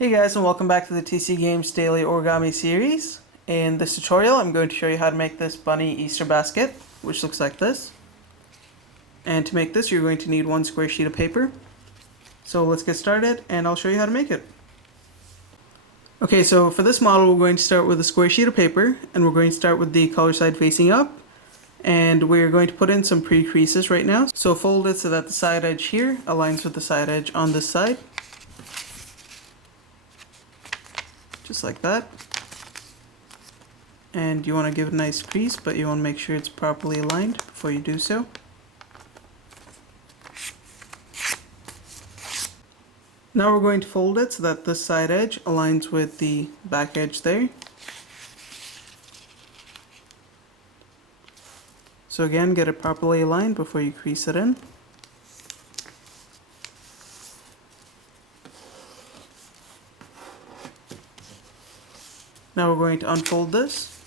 Hey guys, and welcome back to the TC Games Daily Origami series. In this tutorial I'm going to show you how to make this bunny Easter basket, which looks like this. And to make this you're going to need one square sheet of paper. So let's get started and I'll show you how to make it. Okay, so for this model we're going to start with a square sheet of paper, and we're going to start with the color side facing up. And we're going to put in some pre-creases right now. So fold it so that the side edge here aligns with the side edge on this side. Just like that. And you want to give it a nice crease, but you want to make sure it's properly aligned before you do so. Now we're going to fold it so that this side edge aligns with the back edge there. So again, get it properly aligned before you crease it in. Now we're going to unfold this,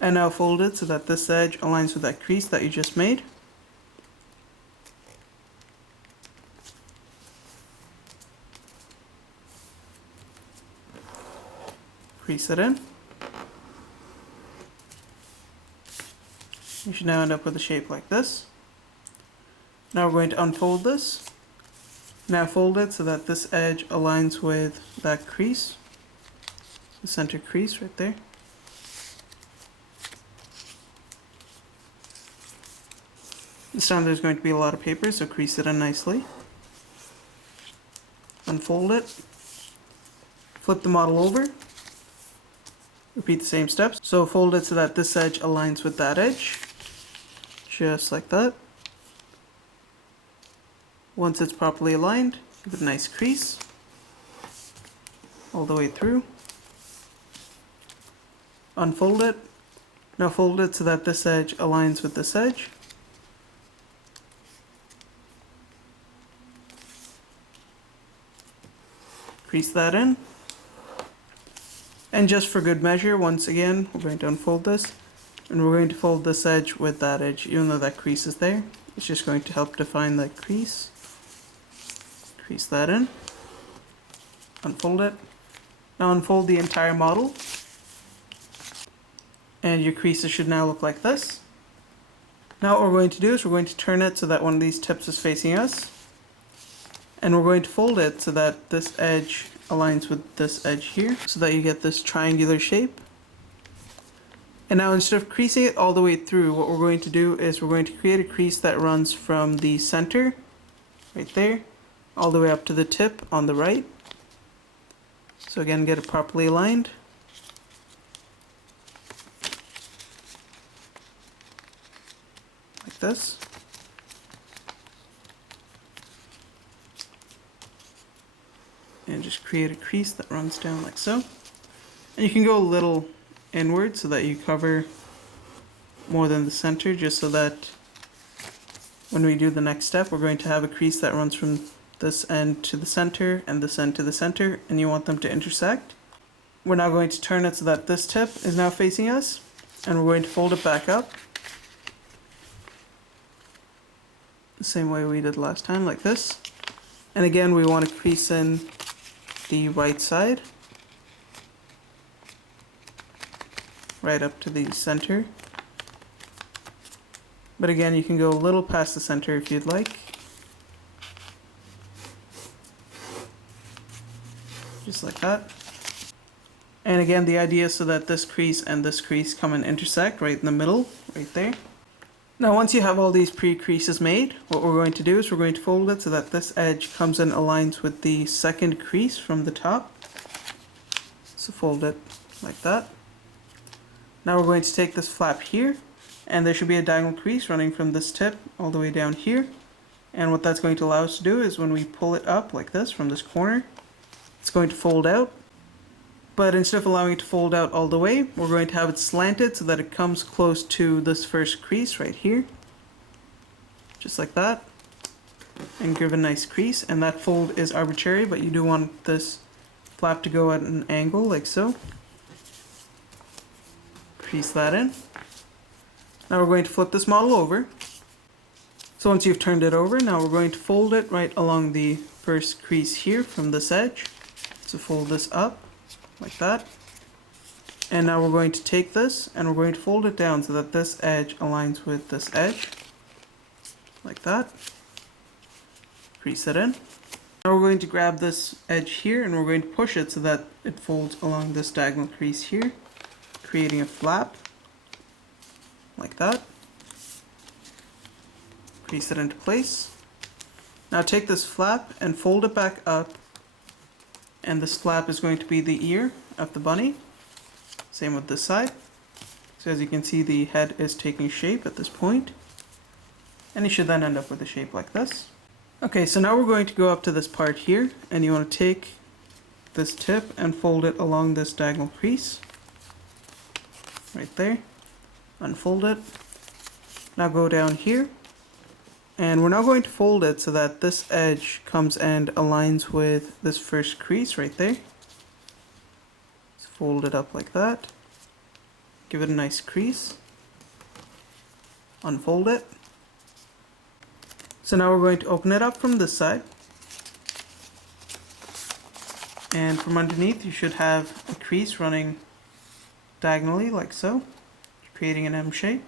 and now fold it so that this edge aligns with that crease that you just made. Crease it in. You should now end up with a shape like this. Now we're going to unfold this. Now fold it so that this edge aligns with that crease. The center crease right there. This time there's going to be a lot of paper, so crease it in nicely. Unfold it. Flip the model over. Repeat the same steps. So fold it so that this edge aligns with that edge. Just like that. Once it's properly aligned, give it a nice crease all the way through. Unfold it. Now fold it so that this edge aligns with this edge. Crease that in. And just for good measure, once again, we're going to unfold this, and we're going to fold this edge with that edge, even though that crease is there. It's just going to help define that crease. Crease that in. Unfold it. Now unfold the entire model. And your creases should now look like this. Now what we're going to do is we're going to turn it so that one of these tips is facing us. And we're going to fold it so that this edge aligns with this edge here, so that you get this triangular shape. And now instead of creasing it all the way through, what we're going to do is we're going to create a crease that runs from the center, right there, all the way up to the tip on the right. So again, get it properly aligned. Like this. And just create a crease that runs down like so. And you can go a little inward so that you cover more than the center, just so that when we do the next step we're going to have a crease that runs from this end to the center and this end to the center, and you want them to intersect. We're now going to turn it so that this tip is now facing us, and we're going to fold it back up the same way we did last time, like this. And again, we want to crease in the right side right up to the center. But again, you can go a little past the center if you'd like. Just like that. And again, the idea is so that this crease and this crease come and intersect right in the middle, right there. Now once you have all these pre-creases made, what we're going to do is we're going to fold it so that this edge comes and aligns with the second crease from the top. So fold it like that. Now we're going to take this flap here, and there should be a diagonal crease running from this tip all the way down here. And what that's going to allow us to do is when we pull it up like this from this corner, it's going to fold out. But instead of allowing it to fold out all the way, we're going to have it slanted so that it comes close to this first crease right here. Just like that. And give a nice crease. And that fold is arbitrary, but you do want this flap to go at an angle like so. Crease that in. Now we're going to flip this model over. So once you've turned it over, now we're going to fold it right along the first crease here from this edge. So fold this up like that. And now we're going to take this and we're going to fold it down so that this edge aligns with this edge. Like that. Crease it in. Now we're going to grab this edge here and we're going to push it so that it folds along this diagonal crease here, creating a flap. Like that. Crease it into place. Now take this flap and fold it back up, and this flap is going to be the ear of the bunny. Same with this side. So as you can see, the head is taking shape at this point, and you should then end up with a shape like this. Okay, so now we're going to go up to this part here, and you want to take this tip and fold it along this diagonal crease. Right there. Unfold it. Now go down here. And we're now going to fold it so that this edge comes and aligns with this first crease right there. So fold it up like that. Give it a nice crease. Unfold it. So now we're going to open it up from this side. And from underneath you should have a crease running diagonally like so, creating an M shape.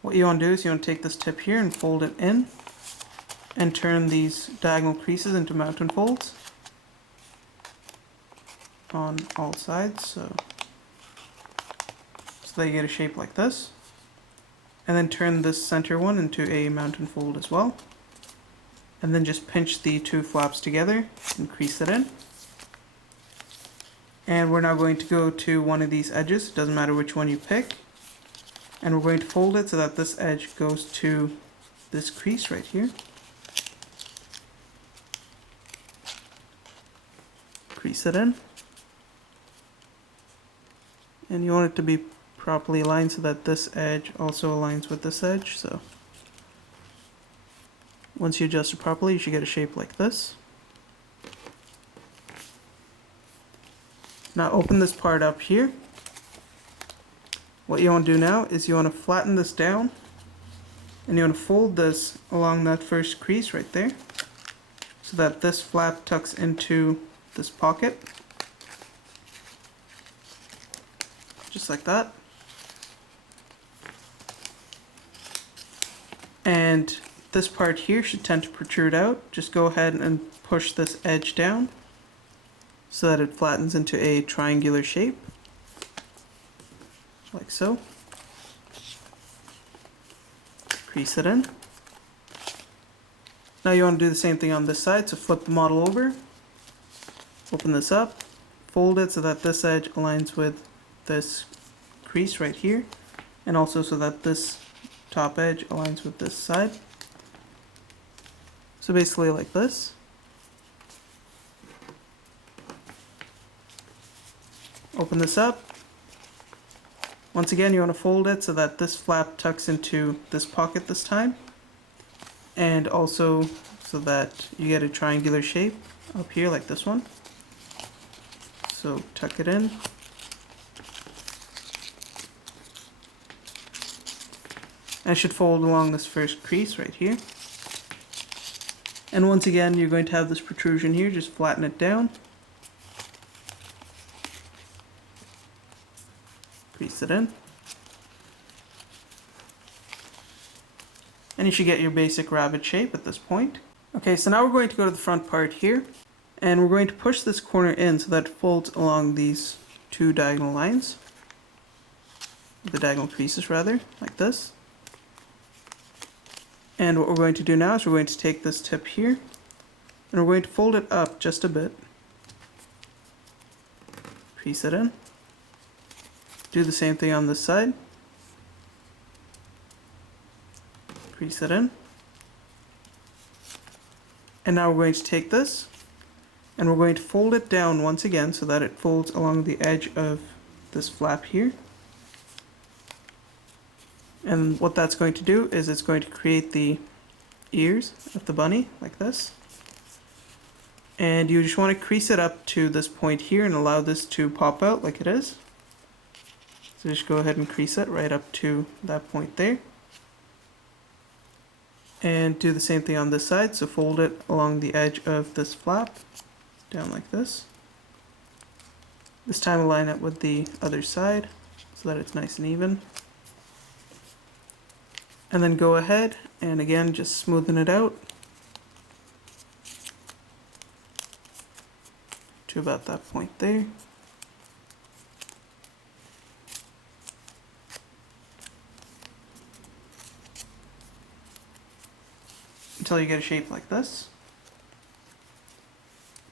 What you want to do is you want to take this tip here and fold it in and turn these diagonal creases into mountain folds on all sides, so that you get a shape like this. And then turn this center one into a mountain fold as well. And then just pinch the two flaps together and crease it in. And we're now going to go to one of these edges, it doesn't matter which one you pick. And we're going to fold it so that this edge goes to this crease right here. Crease it in. And you want it to be properly aligned so that this edge also aligns with this edge. So once you adjust it properly, you should get a shape like this. Now open this part up here. What you want to do now is you want to flatten this down and you want to fold this along that first crease right there so that this flap tucks into this pocket. Just like that. And this part here should tend to protrude out. Just go ahead and push this edge down so that it flattens into a triangular shape. Like so. Crease it in. Now you want to do the same thing on this side, so flip the model over, open this up, fold it so that this edge aligns with this crease right here, and also so that this top edge aligns with this side. So basically like this. Open this up. Once again, you want to fold it so that this flap tucks into this pocket this time, and also so that you get a triangular shape up here like this one. So tuck it in. And it should fold along this first crease right here. And once again, you're going to have this protrusion here, just flatten it down. Crease it in. And you should get your basic rabbit shape at this point. Okay, so now we're going to go to the front part here, and we're going to push this corner in so that it folds along these two diagonal lines. The diagonal creases rather, like this. And what we're going to do now is we're going to take this tip here, and we're going to fold it up just a bit. Crease it in. Do the same thing on this side. Crease it in. And now we're going to take this and we're going to fold it down once again so that it folds along the edge of this flap here. And what that's going to do is it's going to create the ears of the bunny like this. And you just want to crease it up to this point here and allow this to pop out like it is. So just go ahead and crease it right up to that point there. And do the same thing on this side, so fold it along the edge of this flap, down like this. This time align it with the other side so that it's nice and even. And then go ahead and again just smoothen it out to about that point there. Until you get a shape like this.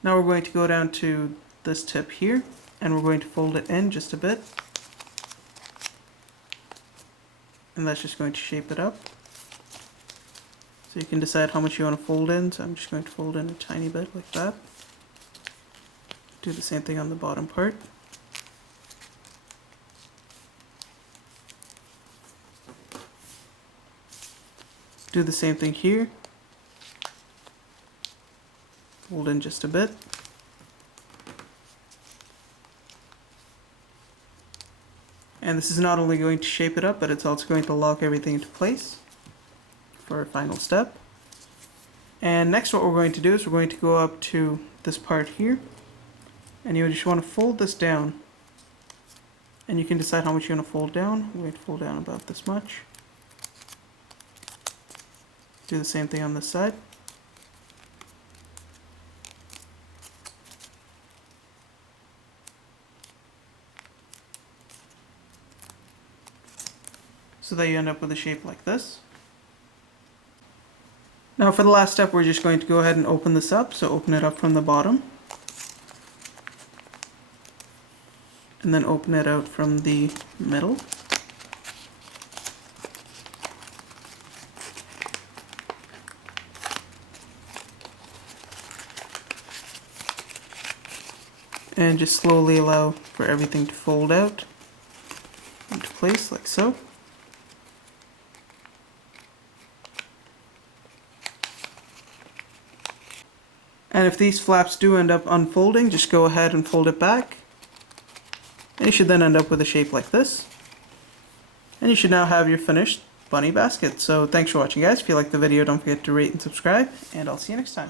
Now we're going to go down to this tip here and we're going to fold it in just a bit. And that's just going to shape it up. So you can decide how much you want to fold in. So I'm just going to fold in a tiny bit like that. Do the same thing on the bottom part. Do the same thing here. Fold in just a bit. And this is not only going to shape it up, but it's also going to lock everything into place for our final step. And next what we're going to do is we're going to go up to this part here. And you just want to fold this down. And you can decide how much you want to fold down. We're going to fold down about this much. Do the same thing on this side. So that you end up with a shape like this. Now for the last step, we're just going to go ahead and open this up. So open it up from the bottom. And then open it out from the middle. And just slowly allow for everything to fold out into place like so. And if these flaps do end up unfolding, just go ahead and fold it back. And you should then end up with a shape like this. And you should now have your finished bunny basket. So thanks for watching, guys. If you liked the video, don't forget to rate and subscribe, and I'll see you next time.